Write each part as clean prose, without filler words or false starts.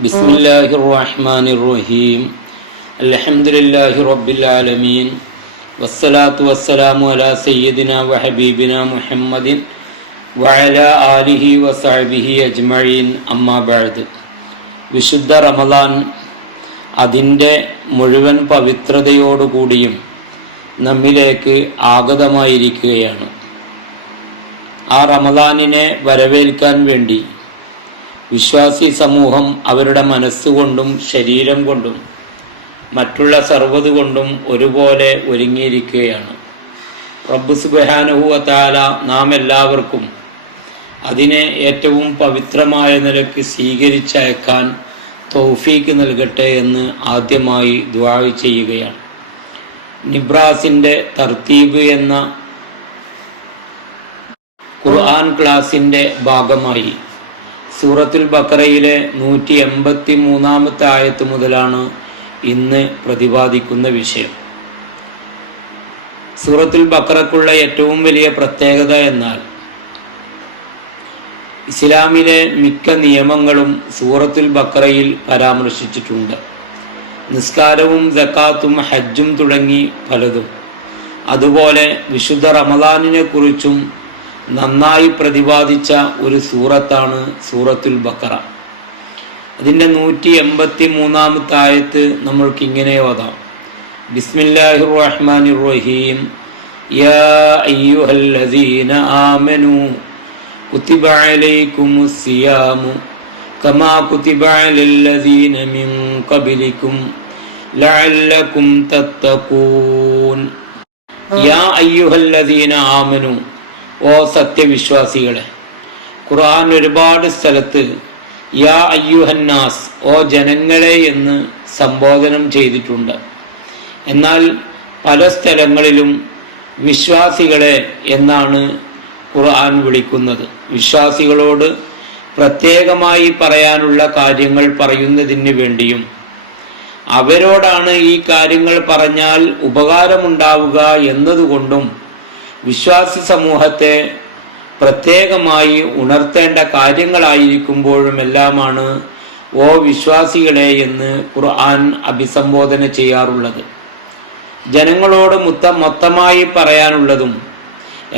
ബിസ്മില്ലാഹിർ റഹ്മാനിർ റഹീം. അൽഹംദുലില്ലാഹി റബ്ബിൽ ആലമീൻ. വസ്സലാത്തു വസ്സലാമു അലാ സയ്യിദിനാ വഹബീബിനാ മുഹമ്മദിൻ വഅലാ ആലിഹി വസഹ്ബിഹി അജ്മഈൻ. അമ്മാ ബഅദ്. വിശുദ്ധ റമളാൻ അതിൻ്റെ മുഴുവൻ പവിത്രതയോടുകൂടിയും നമ്മിലേക്ക് ആഗതമായിരിക്കുകയാണ്. ആ റമളാനിനെ വരവേൽക്കാൻ വേണ്ടി വിശ്വാസി സമൂഹം അവരുടെ മനസ്സുകൊണ്ടും ശരീരം കൊണ്ടും മറ്റുള്ള സർവ്വത് കൊണ്ടും ഒരുപോലെ ഒരുങ്ങിയിരിക്കുകയാണ്. റബ്ബ് സുബ്ഹാനഹു വ തആല നാം എല്ലാവർക്കും അതിനെ ഏറ്റവും പവിത്രമായ നിലയ്ക്ക് സ്വീകരിച്ചയക്കാൻ തൗഫീക്ക് നൽകട്ടെ എന്ന് ആദ്യമായി ദുആ ചെയ്യുകയാണ്. നിബ്രാസിൻ്റെ തർത്തീബ് എന്ന ഖുർആൻ ക്ലാസിൻ്റെ ഭാഗമായി സൂറത്തുൽ ബഖറയിലെ 183 ആയത്ത് മുതലാണ് ഇന്ന് പ്രതിപാദിക്കുന്ന വിഷയം. സൂറത്തുൽ ബഖറക്കുള്ള ഏറ്റവും വലിയ പ്രത്യേകത എന്നാൽ ഇസ്ലാമിലെ മിക്ക നിയമങ്ങളും സൂറത്തുൽ ബഖറയിൽ പരാമർശിച്ചിട്ടുണ്ട്. നിസ്കാരവും സക്കാത്തും ഹജ്ജും തുടങ്ങി പലതും. അതുപോലെ വിശുദ്ധ റമളാനിനെ കുറിച്ചും നന്നായി പ്രതിപാദിച്ച ഒരു സൂറത്താണ് സൂറത്തുൽ ബഖറ. അതിൻ്റെ 183 ആയത്ത് നമ്മൾക്ക് ഇങ്ങനെ ഓതാം. ബിസ്മില്ലാഹിർ റഹ്മാനിർ റഹീം. യാ അയ്യുഹല്ലദീന ആമനൂ കുതിബ അലൈക്കുമുസ് സിയാമു കമാ കുതിബ അലല്ലദീന മിൻ ഖബ്ലികും ലഅല്ലകും തത്തഖൂൻ. യാ അയ്യുഹല്ലദീന ആമനൂ, ഓ സത്യവിശ്വാസികളെ. ഖുർആൻ ഒരുപാട് സ്ഥലത്ത് യാ അയ്യുഹന്നാസ്, ഓ ജനങ്ങളെ എന്ന് സംബോധനം ചെയ്തിട്ടുണ്ട്. എന്നാൽ പല സ്ഥലങ്ങളിലും വിശ്വാസികളെ എന്നാണ് ഖുർആൻ വിളിക്കുന്നത്. വിശ്വാസികളോട് പ്രത്യേകമായി പറയാനുള്ള കാര്യങ്ങൾ പറയുന്നതിന് വേണ്ടിയും അവരോടാണ് ഈ കാര്യങ്ങൾ പറഞ്ഞാൽ ഉപകാരമുണ്ടാവുക എന്നതുകൊണ്ടും വിശ്വാസി സമൂഹത്തെ പ്രത്യേകമായി ഉണർത്തേണ്ട കാര്യങ്ങളായിരിക്കുമ്പോഴുമെല്ലാമാണ് ഓ വിശ്വാസികളെ എന്ന് ഖുർആൻ അഭിസംബോധന ചെയ്യാറുള്ളത്. ജനങ്ങളോട് മൊത്തമായി പറയാനുള്ളതും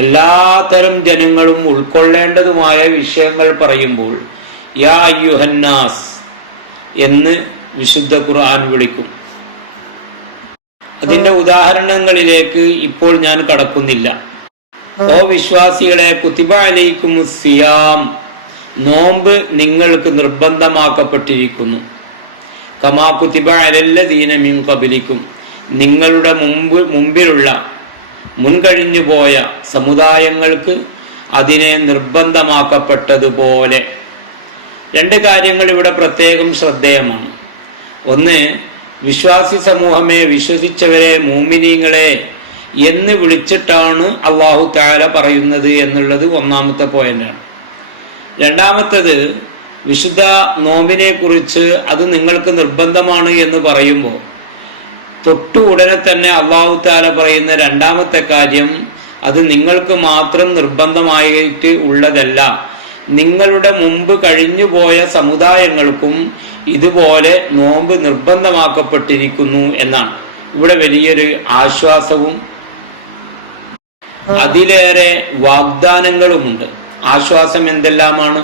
എല്ലാത്തരം ജനങ്ങളും ഉൾക്കൊള്ളേണ്ടതുമായ വിഷയങ്ങൾ പറയുമ്പോൾ യാ അയ്യുഹന്നാസ് എന്ന് വിശുദ്ധ ഖുർആൻ വിളിക്കും. അതിൻ്റെ ഉദാഹരണങ്ങളിലേക്ക് ഇപ്പോൾ ഞാൻ കടക്കുന്നില്ല. ഓ വിശ്വാസികളെ, കുതിബ അലൈക്കുമുസ് സിയാം, നോമ്പ് നിങ്ങൾക്ക് നിർബന്ധമാക്കപ്പെട്ടിരിക്കുന്നു. കമാ കുതിബ അലല്ലദീന മിൻ ഖബ്ലികും, നിങ്ങളുടെ മുമ്പിലുള്ള മുൻകഴിഞ്ഞു പോയ സമുദായങ്ങൾക്ക് അതിനെ നിർബന്ധമാക്കപ്പെട്ടതുപോലെ. രണ്ട് കാര്യങ്ങൾ ഇവിടെ പ്രത്യേകം ശ്രദ്ധേയമാണ്. ഒന്ന്, വിശ്വാസി സമൂഹമേ, വിശ്വസിച്ചവരെ, മൂമിനീങ്ങളെ എന്ന് വിളിച്ചിട്ടാണ് അല്ലാഹു തആല പറയുന്നത് എന്നുള്ളത് ഒന്നാമത്തെ പോയിന്റാണ്. രണ്ടാമത്തത്, വിശുദ്ധ നോമ്പിനെ കുറിച്ച് അത് നിങ്ങൾക്ക് നിർബന്ധമാണ് എന്ന് പറയുമ്പോൾ തൊട്ടു ഉടനെ തന്നെ അല്ലാഹു തആല പറയുന്ന രണ്ടാമത്തെ കാര്യം, അത് നിങ്ങൾക്ക് മാത്രം നിർബന്ധമായിട്ട് ഉള്ളതല്ല, നിങ്ങളുടെ മുമ്പ് കഴിഞ്ഞുപോയ സമുദായങ്ങൾക്കും ഇതുപോലെ നോമ്പ് നിർബന്ധമാക്കപ്പെട്ടിരിക്കുന്നു എന്നാണ്. ഇവിടെ വലിയൊരു ആശ്വാസവും അതിലേറെ വാഗ്ദാനങ്ങളുമുണ്ട്. ആശ്വാസം എന്തെല്ലാമാണ്?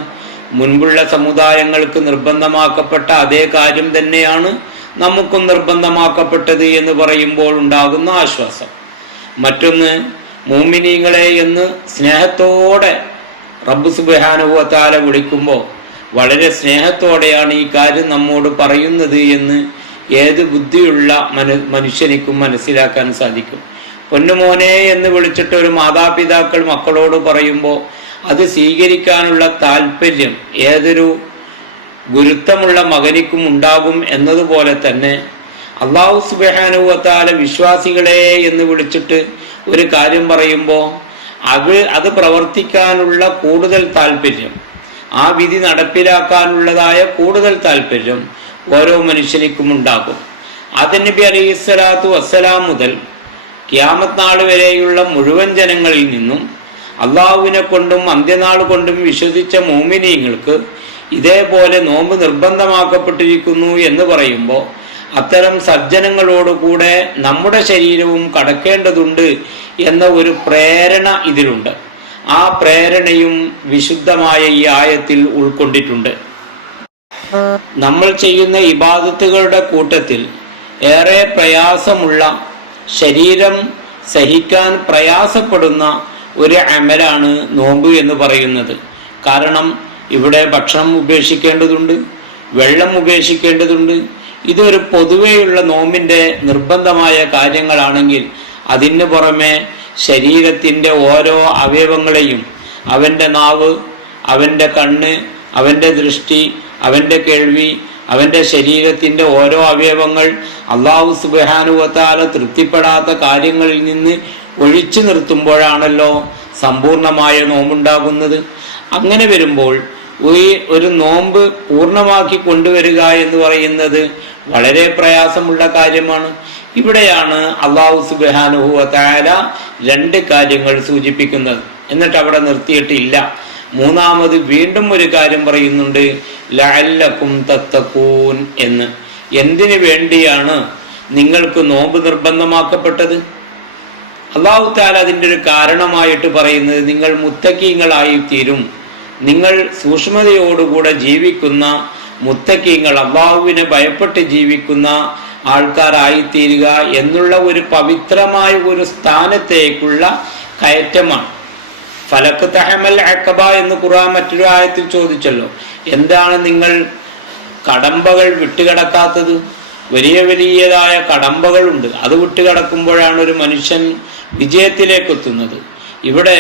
മുൻപുള്ള സമുദായങ്ങൾക്ക് നിർബന്ധമാക്കപ്പെട്ട അതേ കാര്യം തന്നെയാണ് നമുക്കും നിർബന്ധമാക്കപ്പെട്ടത് എന്ന് പറയുമ്പോൾ ഉണ്ടാകുന്ന ആശ്വാസം. മറ്റൊന്ന്, മുഅ്മിനീങ്ങളെ എന്ന് സ്നേഹത്തോടെ റബ്ബ് സുബ്ഹാനഹു വ തആല വിളിക്കുമ്പോൾ വളരെ സ്നേഹത്തോടെയാണ് ഈ കാര്യം നമ്മോട് പറയുന്നത് എന്ന് ഏത് ബുദ്ധിയുള്ള മനുഷ്യനിക്കും മനസ്സിലാക്കാൻ സാധിക്കും. പൊന്നുമോനെ എന്ന് വിളിച്ചിട്ട് ഒരു മാതാപിതാക്കൾ മക്കളോട് പറയുമ്പോൾ അത് സ്വീകരിക്കാനുള്ള താല്പര്യം ഏതൊരു ഗുരുത്വമുള്ള മകനിക്കും ഉണ്ടാകും എന്നതുപോലെ തന്നെ അല്ലാഹു സുബ്ഹാനഹു വ തആല വിശ്വാസികളെ എന്ന് വിളിച്ചിട്ട് ഒരു കാര്യം പറയുമ്പോൾ അത് പ്രവർത്തിക്കാനുള്ള കൂടുതൽ താല്പര്യം, ആ വിധി നടപ്പിലാക്കാനുള്ളതായ കൂടുതൽ താല്പര്യം ഓരോ മനുഷ്യനിക്കും ഉണ്ടാകും. ആദം നബി അലൈഹിസ്സലാത്തു വസ്സലാം മുതൽ ഖിയാമത്ത് നാൾ വരെയുള്ള മുഴുവൻ ജനങ്ങളിൽ നിന്നും അള്ളാഹുവിനെ കൊണ്ടും അന്ത്യനാൾ കൊണ്ടും വിശ്വസിച്ച മുഅ്മിനീങ്ങൾക്ക് ഇതേപോലെ നോമ്പ് നിർബന്ധമാക്കപ്പെട്ടിരിക്കുന്നു എന്ന് പറയുമ്പോൾ അത്തരം സജ്ജനങ്ങളോടുകൂടെ നമ്മുടെ ശരീരവും കടക്കേണ്ടതുണ്ട് എന്ന ഒരു പ്രേരണ ഇതിലുണ്ട്. ആ പ്രേരണയും വിശുദ്ധമായ ഈ ആയത്തിൽ ഉൾക്കൊണ്ടിട്ടുണ്ട്. നമ്മൾ ചെയ്യുന്ന ഇബാദത്തുകളുടെ കൂട്ടത്തിൽ ഏറെ പ്രയാസമുള്ള, ശരീരം സഹിക്കാൻ പ്രയാസപ്പെടുന്ന ഒരു അമലാണ് നോമ്പ് എന്ന് പറയുന്നത്. കാരണം ഇവിടെ ഭക്ഷണം ഉപേക്ഷിക്കേണ്ടതുണ്ട്, വെള്ളം ഉപേക്ഷിക്കേണ്ടതുണ്ട്. ഇതൊരു പൊതുവെയുള്ള നോമ്പിൻ്റെ നിർബന്ധമായ കാര്യങ്ങളാണെങ്കിൽ അതിന് പുറമെ ശരീരത്തിൻ്റെ ഓരോ അവയവങ്ങളെയും, അവൻ്റെ നാവ്, അവൻ്റെ കണ്ണ്, അവൻ്റെ ദൃഷ്ടി, അവൻ്റെ കേൾവി, അവൻ്റെ ശരീരത്തിൻ്റെ ഓരോ അവയവങ്ങൾ അല്ലാഹു സുബ്ഹാനഹു വ തആല തൃപ്തിപ്പെടാത്ത കാര്യങ്ങളിൽ നിന്ന് ഒഴിച്ചു നിർത്തുമ്പോഴാണല്ലോ സമ്പൂർണമായ നോമ്പുണ്ടാകുന്നത്. അങ്ങനെ വരുമ്പോൾ ഒരു നോമ്പ് പൂർണ്ണമാക്കി കൊണ്ടുവരിക എന്ന് പറയുന്നത് വളരെ പ്രയാസമുള്ള കാര്യമാണ്. ഇവിടെയാണ് അല്ലാഹു സുബ്ഹാനഹു വ തആല രണ്ട് കാര്യങ്ങൾ സൂചിപ്പിക്കുന്നത്. എന്നിട്ട് അവിടെ നിർത്തിയിട്ടില്ല. മൂന്നാമത് വീണ്ടും ഒരു കാര്യം പറയുന്നുണ്ട്, ലഅല്ലക്കും തത്തഖൂൻ എന്ന്. എന്തിനു വേണ്ടിയാണ് നിങ്ങൾക്ക് നോമ്പ് നിർബന്ധമാക്കപ്പെട്ടത്? അല്ലാഹു തആല അതിൻ്റെ ഒരു കാരണമായിട്ട് പറയുന്നത് നിങ്ങൾ മുത്തഖീങ്ങളായി തീരും, നിങ്ങൾ സൂക്ഷ്മതയോടുകൂടെ ജീവിക്കുന്ന മുത്തഖീങ്ങൾ, അല്ലാഹുവിനെ ഭയപ്പെട്ട് ജീവിക്കുന്ന ആൾക്കാരായിത്തീരുക എന്നുള്ള ഒരു പവിത്രമായ ഒരു സ്ഥാനത്തേക്കുള്ള കയറ്റമാണ്. ഫലക്ക് തഹമൽ അഖബ എന്ന് ഖുർആൻ മറ്റൊരു ആയത്തിൽ ചോദിച്ചല്ലോ, എന്താണ് നിങ്ങൾ കടമ്പകൾ വിട്ടുകിടക്കാത്തത്? വലിയ വലിയതായ കടമ്പകളുണ്ട്, അത് വിട്ടുകിടക്കുമ്പോഴാണ് ഒരു മനുഷ്യൻ വിജയത്തിലേക്ക് എത്തുന്നത്. ഇവിടെ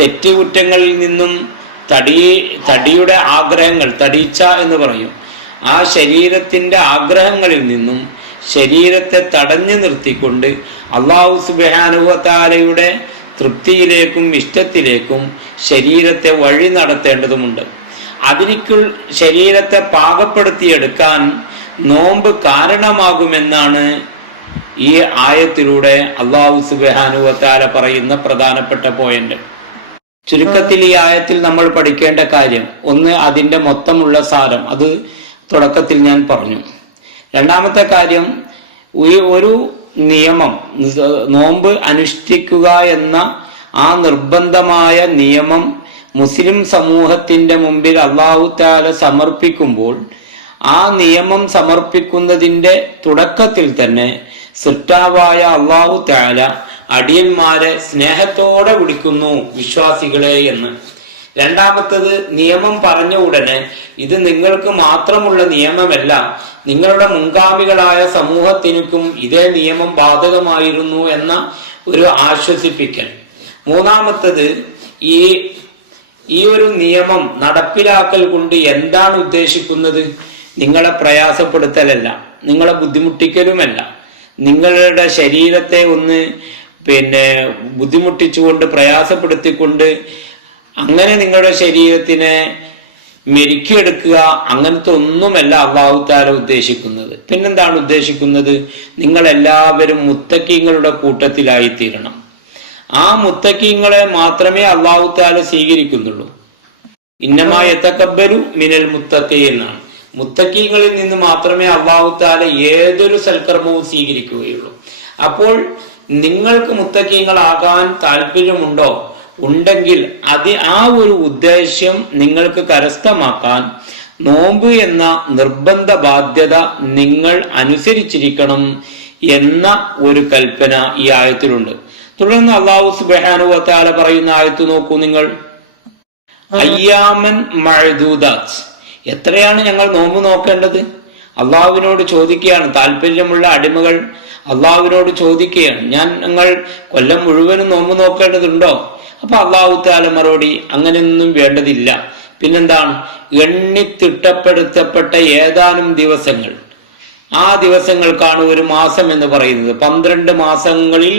തെറ്റുകുറ്റങ്ങളിൽ നിന്നും തടിയുടെ ആഗ്രഹങ്ങൾ, തടീച്ച എന്ന് പറയും, ആ ശരീരത്തിൻ്റെ ആഗ്രഹങ്ങളിൽ നിന്നും ശരീരത്തെ തടഞ്ഞു നിർത്തിക്കൊണ്ട് അല്ലാഹു സുബ്ഹാനഹു വ തആലയുടെ തൃപ്തിയിലേക്കും ഇഷ്ടത്തിലേക്കും ശരീരത്തെ വഴി നടത്തേണ്ടതുണ്ട്. അതിനിക്കുൾ ശരീരത്തെ പാകപ്പെടുത്തിയെടുക്കാൻ നോമ്പ് കാരണമാകുമെന്നാണ് ഈ ആയത്തിലൂടെ അല്ലാഹു സുബ്ഹാനഹു വ തആല പറയുന്ന പ്രധാനപ്പെട്ട പോയിന്റ്. ചുരുക്കത്തിൽ ഈ ആയത്തിൽ നമ്മൾ പഠിക്കേണ്ട കാര്യം ഒന്ന്, അതിൻ്റെ മൊത്തമുള്ള സാരം, അത് തുടക്കത്തിൽ ഞാൻ പറഞ്ഞു. രണ്ടാമത്തെ കാര്യം, ഒരു നിയമം, നോമ്പ് അനുഷ്ഠിക്കുക എന്ന ആ നിർബന്ധമായ നിയമം മുസ്ലിം സമൂഹത്തിന്റെ മുമ്പിൽ അല്ലാഹു തആല സമർപ്പിക്കുമ്പോൾ ആ നിയമം സമർപ്പിക്കുന്നതിൻ്റെ തുടക്കത്തിൽ തന്നെ സൃഷ്ടാവായ അല്ലാഹു തആല അടിയന്മാരെ സ്നേഹത്തോടെ വിളിക്കുന്നു വിശ്വാസികളെ എന്ന്. രണ്ടാമത്തത്, നിയമം പറഞ്ഞ ഉടനെ ഇത് നിങ്ങൾക്ക് മാത്രമുള്ള നിയമമല്ല, നിങ്ങളുടെ മുൻഗാമികളായ സമൂഹത്തിനും ഇതേ നിയമം ബാധകമായിരുന്നു എന്ന ഒരു ആശ്വസിപ്പിക്കൽ. മൂന്നാമത്തത്, ഈ ഒരു നിയമം നടപ്പിലാക്കൽ കൊണ്ട് എന്താണ് ഉദ്ദേശിക്കുന്നത്? നിങ്ങളെ പ്രയാസപ്പെടുത്തലല്ല, നിങ്ങളെ ബുദ്ധിമുട്ടിക്കലുമല്ല, നിങ്ങളുടെ ശരീരത്തെ ഒന്ന് ബുദ്ധിമുട്ടിച്ചുകൊണ്ട് പ്രയാസപ്പെടുത്തിക്കൊണ്ട് അങ്ങനെ നിങ്ങളുടെ ശരീരത്തിനെ മെരുക്കിയെടുക്കുക, അങ്ങനത്തെ ഒന്നുമല്ല അല്ലാഹു തആല ഉദ്ദേശിക്കുന്നത്. പിന്നെന്താണ് ഉദ്ദേശിക്കുന്നത്? നിങ്ങൾ എല്ലാവരും മുത്തഖീങ്ങളുടെ കൂട്ടത്തിലായി തീരണം. ആ മുത്തഖീങ്ങളെ മാത്രമേ അല്ലാഹു തആല സ്വീകരിക്കുന്നുള്ളൂ. ഇന്നമാ യതഖബ്ബലു മിനൽ മുത്തഖീൻ എന്നാണ്. മുത്തഖീങ്ങളിൽ നിന്ന് മാത്രമേ അല്ലാഹു തആല ഏതൊരു സൽക്കർമ്മവും സ്വീകരിക്കുകയുള്ളൂ. അപ്പോൾ നിങ്ങൾക്ക് മുത്തഖീങ്ങളാകാൻ താല്പര്യമുണ്ടോ? ഉണ്ടെങ്കിൽ ആ ഒരു ഉദ്ദേശ്യം നിങ്ങൾക്ക് കരസ്ഥമാക്കാൻ നോമ്പ് എന്ന നിർബന്ധ ബാധ്യത നിങ്ങൾ അനുസരിച്ചിരിക്കണം എന്ന ഒരു കൽപ്പന ഈ ആയത്തിലുണ്ട്. തുടർന്ന് അല്ലാഹു സുബ്ഹാനഹു വ തആല പറയുന്ന ആയത്ത് നോക്കൂ നിങ്ങൾ, അയ്യാമൻ മഅദൂദാത്ത്. എത്രയാണ് ഞങ്ങൾ നോമ്പ് നോക്കേണ്ടത്? അള്ളാഹുവിനോട് ചോദിക്കുകയാണ്. താല്പര്യമുള്ള അടിമകൾ അള്ളാഹുവിനോട് ചോദിക്കുകയാണ്, ഞങ്ങൾ കൊല്ലം മുഴുവനും നോമ്പ് നോക്കേണ്ടതുണ്ടോ? അപ്പൊ അല്ലാഹു തആല മറുപടി, അങ്ങനെയൊന്നും വേണ്ടതില്ല. പിന്നെന്താണ്? എണ്ണിത്തിട്ടപ്പെടുത്തപ്പെട്ട ഏതാനും ദിവസങ്ങൾ, ആ ദിവസങ്ങൾക്കാണ് ഒരു മാസം എന്ന് പറയുന്നത്. 12 മാസങ്ങളിൽ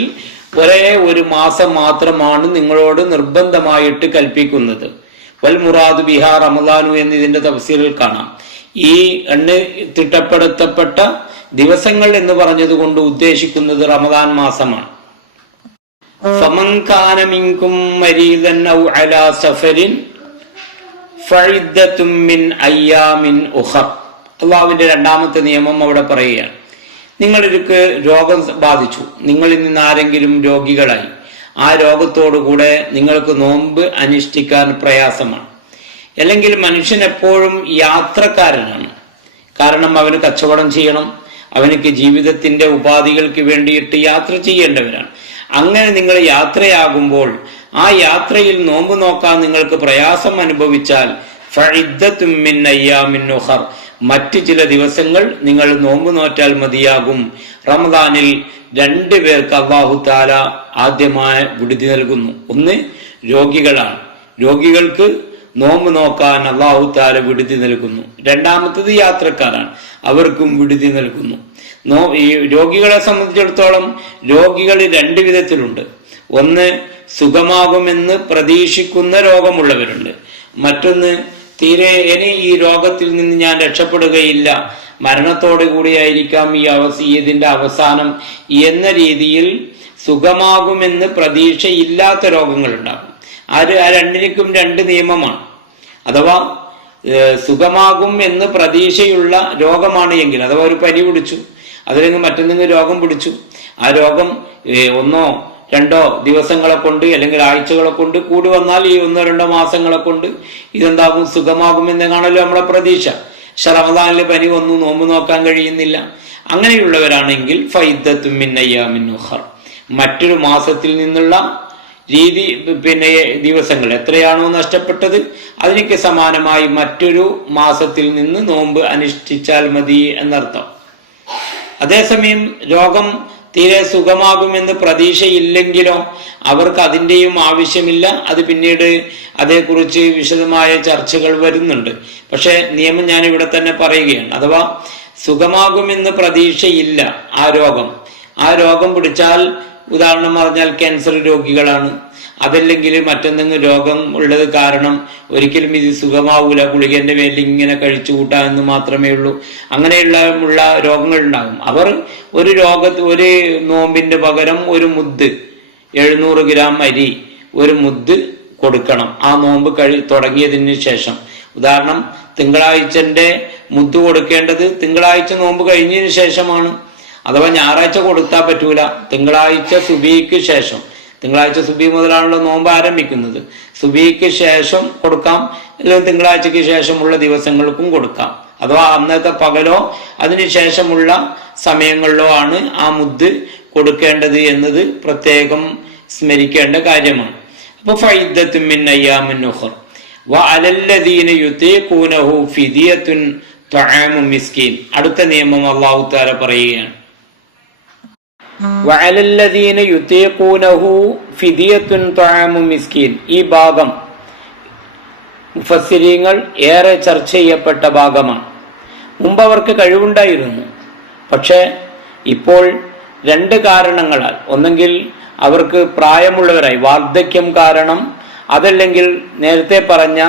ഒരേ ഒരു മാസം മാത്രമാണ് നിങ്ങളോട് നിർബന്ധമായിട്ട് കൽപ്പിക്കുന്നത്. വൽ മുറാദു ബിഹാ റമദാനു എന്ന് ഇതിന്റെ തഫ്സീറിൽ കാണാം. ഈ തിട്ടപ്പെടുത്തപ്പെട്ട ദിവസങ്ങൾ എന്ന് പറഞ്ഞത് കൊണ്ട് ഉദ്ദേശിക്കുന്നത് റമദാൻ മാസമാണ്. ഫമൻ കാന മിൻകും മരീദൻ ഔ അലാ സഫരിൻ ഫഇദ്ദത്തും മിൻ അയ്യാമിൻ ഉഖർ. അള്ളാഹുവിന്റെ രണ്ടാമത്തെ നിയമം അവിടെ പറയുകയാണ്. നിങ്ങളൊരുക്ക് രോഗം ബാധിച്ചു, നിങ്ങളിൽ നിന്ന് ആരെങ്കിലും രോഗികളായി, ആ രോഗത്തോടുകൂടെ നിങ്ങൾക്ക് നോമ്പ് അനുഷ്ഠിക്കാൻ പ്രയാസമാണ്. അല്ലെങ്കിൽ മനുഷ്യൻ എപ്പോഴും യാത്രക്കാരനാണ്. കാരണം അവന് കച്ചവടം ചെയ്യണം, അവനക്ക് ജീവിതത്തിന്റെ ഉപാധികൾക്ക് വേണ്ടിയിട്ട് യാത്ര ചെയ്യേണ്ടവരാണ്. അങ്ങനെ നിങ്ങൾ യാത്രയാകുമ്പോൾ ആ യാത്രയിൽ നോമ്പ് നോക്കാൻ നിങ്ങൾക്ക് പ്രയാസം അനുഭവിച്ചാൽ ഫഇദ്ദത്തും മിൻ അയ്യാമിൻ ഉഖർ, മറ്റു ചില ദിവസങ്ങൾ നിങ്ങൾ നോമ്പ് നോറ്റാൽ മതിയാകും. റമദാനിൽ 2 പേർക്ക് അല്ലാഹു തആല ആദ്യമായി വിടുതി നൽകുന്നു. ഒന്ന് രോഗികളാണ്, രോഗികൾക്ക് നോമ്പ് നോക്കാൻ അല്ലാഹു തആല വിടുതി നൽകുന്നു. രണ്ടാമത്തത് യാത്രക്കാരാണ്, അവർക്കും വിടുതി നൽകുന്നു. ഈ രോഗികളെ സംബന്ധിച്ചിടത്തോളം രോഗികൾ 2 വിധത്തിലുണ്ട്. ഒന്ന് സുഖമാകുമെന്ന് പ്രതീക്ഷിക്കുന്ന രോഗമുള്ളവരുണ്ട്. മറ്റൊന്ന് തീരെ ഇനി ഈ രോഗത്തിൽ നിന്ന് ഞാൻ രക്ഷപ്പെടുകയില്ല, മരണത്തോടു കൂടിയായിരിക്കാം ഇതിന്റെ അവസാനം എന്ന രീതിയിൽ സുഖമാകുമെന്ന് പ്രതീക്ഷയില്ലാത്ത രോഗങ്ങളുണ്ടാകും. ആ രണ്ടിനും 2 നിയമമാണ്. അഥവാ സുഖമാകും എന്ന് പ്രതീക്ഷയുള്ള രോഗമാണ് എങ്കിൽ, അഥവാ ഒരു പനി പിടിച്ചു, അതിലെങ്കിൽ മറ്റെന്തെങ്കിലും രോഗം പിടിച്ചു, ആ രോഗം 1-2 ദിവസങ്ങളെ കൊണ്ട് അല്ലെങ്കിൽ ആഴ്ചകളെ കൊണ്ട് കൂടി വന്നാൽ ഈ 1-2 മാസങ്ങളെ കൊണ്ട് ഇതെന്താകും, സുഖമാകുമെന്നാണല്ലോ നമ്മളെ പ്രതീക്ഷ. പക്ഷെ റമദാനിൽ പനി വന്നു, നോമ്പ് നോക്കാൻ കഴിയുന്നില്ല. അങ്ങനെയുള്ളവരാണെങ്കിൽ ഫഇദ്ദത്തും മിൻ അയ്യാമിൻ ഉഖർ, മറ്റൊരു മാസത്തിൽ നിന്നുള്ള രീതി, ദിവസങ്ങൾ എത്രയാണോ നഷ്ടപ്പെട്ടത് അതിനൊക്കെ സമാനമായി മറ്റൊരു മാസത്തിൽ നിന്ന് നോമ്പ് അനുഷ്ഠിച്ചാൽ മതി എന്നർത്ഥം. അതേസമയം രോഗം തീരെ സുഖമാകുമെന്ന് പ്രതീക്ഷയില്ലെങ്കിലോ അവർക്ക് അതിൻ്റെയും ആവശ്യമില്ല. അത് പിന്നീട് അതേക്കുറിച്ച് വിശദമായ ചർച്ചകൾ വരുന്നുണ്ട്. പക്ഷെ നിയമം ഞാൻ ഇവിടെ തന്നെ പറയുകയാണ്. അഥവാ സുഖമാകുമെന്ന് പ്രതീക്ഷയില്ല ആ രോഗം പിടിച്ചാൽ, ഉദാഹരണം പറഞ്ഞാൽ ക്യാൻസർ രോഗികളാണ്, അതല്ലെങ്കിൽ മറ്റെന്തെങ്കിലും രോഗം ഉള്ളത് കാരണം ഒരിക്കലും ഇത് സുഖമാവൂല, ഗുളികന്റെ മേലിൽ ഇങ്ങനെ കഴിച്ചു കൂട്ടാ എന്ന് മാത്രമേ ഉള്ളൂ, അങ്ങനെയുള്ള രോഗങ്ങൾ ഉണ്ടാകും. അവർ ഒരു നോമ്പിന്റെ പകരം ഒരു മുദ്ദ് 700 ഗ്രാം അരി ഒരു മുദ്ദ് കൊടുക്കണം ആ നോമ്പ് തുടങ്ങിയതിന് ശേഷം. ഉദാഹരണം, തിങ്കളാഴ്ചന്റെ മുദ്ദ് കൊടുക്കേണ്ടത് തിങ്കളാഴ്ച നോമ്പ് കഴിഞ്ഞതിന് ശേഷമാണ്. അഥവാ ഞായറാഴ്ച കൊടുത്താൽ പറ്റൂല, തിങ്കളാഴ്ച സുബഹിക്ക് ശേഷം. തിങ്കളാഴ്ച സുബഹി മുതലാണല്ലോ നോമ്പ് ആരംഭിക്കുന്നത്. സുബഹിക്ക് ശേഷം കൊടുക്കാം, അല്ലെങ്കിൽ തിങ്കളാഴ്ചക്ക് ശേഷമുള്ള ദിവസങ്ങൾക്കും കൊടുക്കാം. അഥവാ അന്നത്തെ പകലോ അതിനുശേഷമുള്ള സമയങ്ങളിലോ ആണ് ആ മുദ്ദ് കൊടുക്കേണ്ടത് എന്നത് പ്രത്യേകം സ്മരിക്കേണ്ട കാര്യമാണ്. അപ്പൊ ഫഇദ്ദത്തും മിൻ അയ്യാമിൻ ഉഖർ വഅലല്ലദീന യുതീഖൂനഹു ഫിദിയത്തുൻ തആമു മിസ്കീൻ. അടുത്ത നിയമം അല്ലാഹു തആല പറയുകയാണ്, വഅലല്ലദീന യുതീഖൂനഹു ഫിദിയത്തുൻ തആമു മിസ്കീൻ. ഈ ഭാഗം മുഫസ്സിരീങ്ങൾ ഏറെ ചർച്ച ചെയ്യപ്പെട്ട ഭാഗമാണ്. മുമ്പ് അവർക്ക് കഴിവുണ്ടായിരുന്നു, പക്ഷേ ഇപ്പോൾ 2 കാരണങ്ങളാൽ, ഒന്നെങ്കിൽ അവർക്ക് പ്രായമുള്ളവരായി, വാർദ്ധക്യം കാരണം, അതല്ലെങ്കിൽ നേരത്തെ പറഞ്ഞ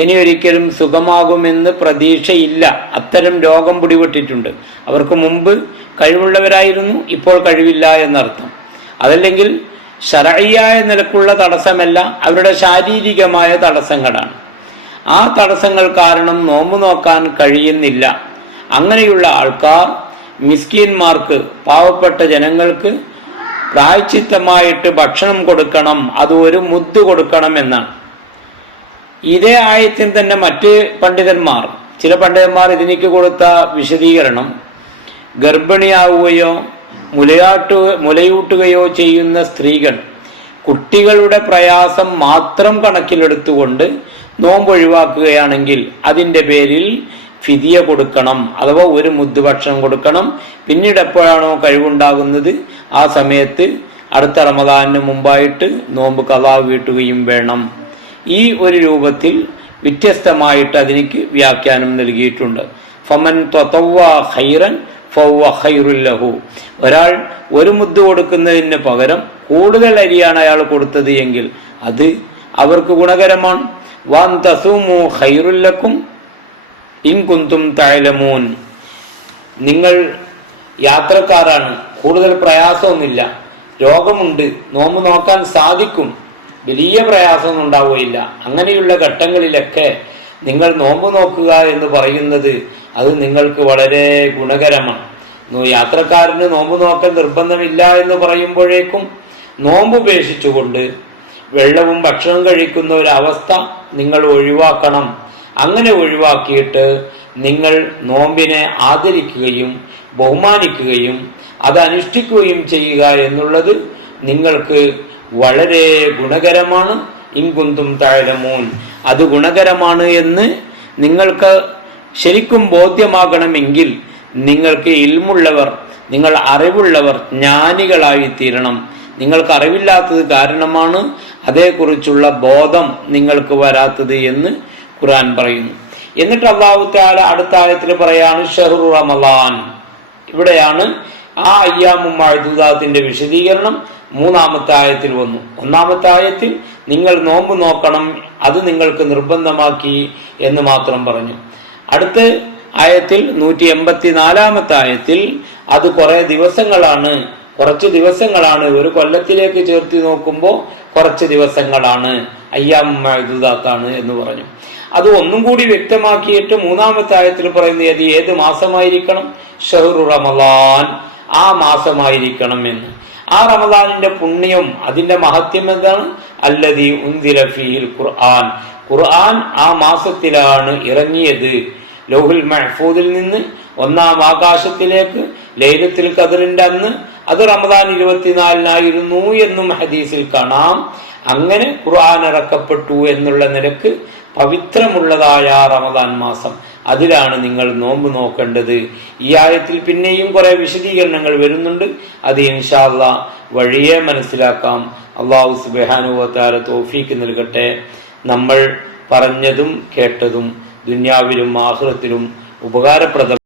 ഇനിയൊരിക്കലും സുഖമാകുമെന്ന് പ്രതീക്ഷയില്ല, അത്തരം രോഗം പിടിപെട്ടിട്ടുണ്ട്. അവർക്ക് മുമ്പ് കഴിവുള്ളവരായിരുന്നു, ഇപ്പോൾ കഴിവില്ല എന്നർത്ഥം. അതല്ലെങ്കിൽ ശരഈയായ നിലക്കുള്ള തടസ്സമല്ല, അവരുടെ ശാരീരികമായ തടസ്സങ്ങളാണ്. ആ തടസ്സങ്ങൾ കാരണം നോമ്പ് നോക്കാൻ കഴിയുന്നില്ല. അങ്ങനെയുള്ള ആൾക്കാർ മിസ്കീന്മാർക്ക്, പാവപ്പെട്ട ജനങ്ങൾക്ക് പ്രായശ്ചിത്തമായിട്ട് ഭക്ഷണം കൊടുക്കണം, അത് ഒരു മുദ്ദ് കൊടുക്കണം എന്നാണ്. ഇതേ ആയത്തിന് തന്നെ മറ്റ് ചില പണ്ഡിതന്മാർ ഇതിലേക്ക് കൊടുത്ത വിശദീകരണം, ഗർഭിണിയാവുകയോ മുലയൂട്ടുകയോ ചെയ്യുന്ന സ്ത്രീകൾ കുട്ടികളുടെ പ്രയാസം മാത്രം കണക്കിലെടുത്തുകൊണ്ട് നോമ്പ് ഒഴിവാക്കുകയാണെങ്കിൽ അതിൻ്റെ പേരിൽ ഫിദിയ കൊടുക്കണം, അഥവാ ഒരു മുദ്ദ് ഭക്ഷണം കൊടുക്കണം. പിന്നീട് എപ്പോഴാണോ കഴിവുണ്ടാകുന്നത് ആ സമയത്ത് അടുത്ത റമദാനിന് മുമ്പായിട്ട് നോമ്പ് ഖളാ വീട്ടുകയും വേണം. ഈ ഒരു രൂപത്തിൽ വ്യത്യസ്തമായിട്ട് അതിലേക്ക് വ്യാഖ്യാനം നൽകിയിട്ടുണ്ട്. ഫമൻ തതവ്വ ഖൈറൻ ഫഹുവ ഖൈറുൽ ലഹു. ഒരാൾ ഒരു മുദ്ദ് കൊടുക്കുന്നതിന് പകരം കൂടുതൽ അരിയാണ് അയാൾ കൊടുത്തത് എങ്കിൽ അത് അവർക്ക് ഗുണകരമാണ്. വൻ തസൂമു ഖൈറുൽ ലക്കും ഇൻ കുന്തും തഅലമൂൻ. നിങ്ങൾ യാത്രക്കാരാണ്, കൂടുതൽ പ്രയാസമൊന്നുമില്ല, രോഗമുണ്ട്, നോമ്പ് നോക്കാൻ സാധിക്കും, വലിയ പ്രയാസമൊന്നും ഉണ്ടാവുകയില്ല. അങ്ങനെയുള്ള ഘട്ടങ്ങളിലൊക്കെ നിങ്ങൾ നോമ്പ് നോക്കുക എന്ന് പറയുന്നത് അത് നിങ്ങൾക്ക് വളരെ ഗുണകരമാണ്. യാത്രക്കാരന് നോമ്പ് നോക്കൽ നിർബന്ധമില്ല എന്ന് പറയുമ്പോഴേക്കും നോമ്പ് ഉപേക്ഷിച്ചുകൊണ്ട് വെള്ളവും ഭക്ഷണവും കഴിക്കുന്ന ഒരു അവസ്ഥ നിങ്ങൾ ഒഴിവാക്കണം. അങ്ങനെ ഒഴിവാക്കിയിട്ട് നിങ്ങൾ നോമ്പിനെ ആദരിക്കുകയും ബഹുമാനിക്കുകയും അത് അനുഷ്ഠിക്കുകയും ചെയ്യുക എന്നുള്ളത് നിങ്ങൾക്ക് വളരെ ഗുണകരമാണ്. ഇൻകുന്തും തഅലമൂൻ, അത് ഗുണകരമാണ് എന്ന് നിങ്ങൾക്ക് ശരിക്കും ബോധ്യമാകണമെങ്കിൽ നിങ്ങൾക്ക് ഇൽമുള്ളവർ, നിങ്ങൾ അറിവുള്ളവർ, ജ്ഞാനികളായി തീരണം. നിങ്ങൾക്ക് അറിവില്ലാത്തത് കാരണമാണ് അതേക്കുറിച്ചുള്ള ബോധം നിങ്ങൾക്ക് വരാത്തത് എന്ന് ഖുർആൻ പറയുന്നു. എന്നിട്ട് അല്ലാഹു തആല അടുത്ത ആയത്തിൽ പറയാണ് ഷഹ്റു റമളാൻ. ഇവിടെയാണ് ആ അയ്യാമും മഅദൂദാത്തിന്റെ വിശദീകരണം മൂന്നാമത്തെ ആയത്തിൽ വന്നു. ഒന്നാമത്തെ ആയത്തിൽ നിങ്ങൾ നോമ്പ് നോക്കണം, അത് നിങ്ങൾക്ക് നിർബന്ധമാക്കി എന്ന് മാത്രം പറഞ്ഞു. അടുത്ത ആയത്തിൽ 184 ആയത്തിൽ അത് കുറച്ച് ദിവസങ്ങളാണ്, ഒരു കൊല്ലത്തിലേക്ക് ചേർത്തി നോക്കുമ്പോൾ കുറച്ച് ദിവസങ്ങളാണ്, അയ്യാമും മഅദൂദാത്താണ് എന്ന് പറഞ്ഞു. അത് ഒന്നും കൂടി വ്യക്തമാക്കിയിട്ട് മൂന്നാമത്തെ ആയത്തിൽ പറയുന്നത് ഏത് മാസമായിരിക്കണം? ഷഹ്റു റമളാൻ, ആ മാസമായിരിക്കണം എന്ന്. ആ റമളാനിന്റെ പുണ്യം, അതിന്റെ മഹത്യം എന്താണ്? അല്ലദീ ഉൻസില ഫീഹിൽ ഖുർആൻ, ഖുർആൻ ആ മാസത്തിലാണ് ഇറങ്ങിയത്. ലൗഹുൽ മഹ്ഫൂദിൽ നിന്ന് ഒന്നാം ആകാശത്തിലേക്ക് ലൈലത്തുൽ ഖദ്റിന്റെ അന്ന് അത് റമദാൻ 24-നായിരുന്നു എന്നും ഹദീസിൽ കാണാം. അങ്ങനെ ഖുർആൻ ഇറക്കപ്പെട്ടു എന്നുള്ള നിലക്ക് പവിത്രമുള്ളതായ റമദാൻ മാസം, അതിലാണ് നിങ്ങൾ നോമ്പ് നോക്കേണ്ടത്. ഈ ആയത്തിൽ പിന്നെയും കുറെ വിശദീകരണങ്ങൾ വരുന്നുണ്ട്. അത് ഇൻഷാ അല്ലാഹ് വഴിയെ മനസ്സിലാക്കാം. അല്ലാഹു സുബ്ഹാനഹു വ തആല തൗഫീഖ് നൽകട്ടെ. നമ്മൾ പറഞ്ഞതും കേട്ടതും ദുനിയാവിലും ആഖിറത്തിലും ഉപകാരപ്രദം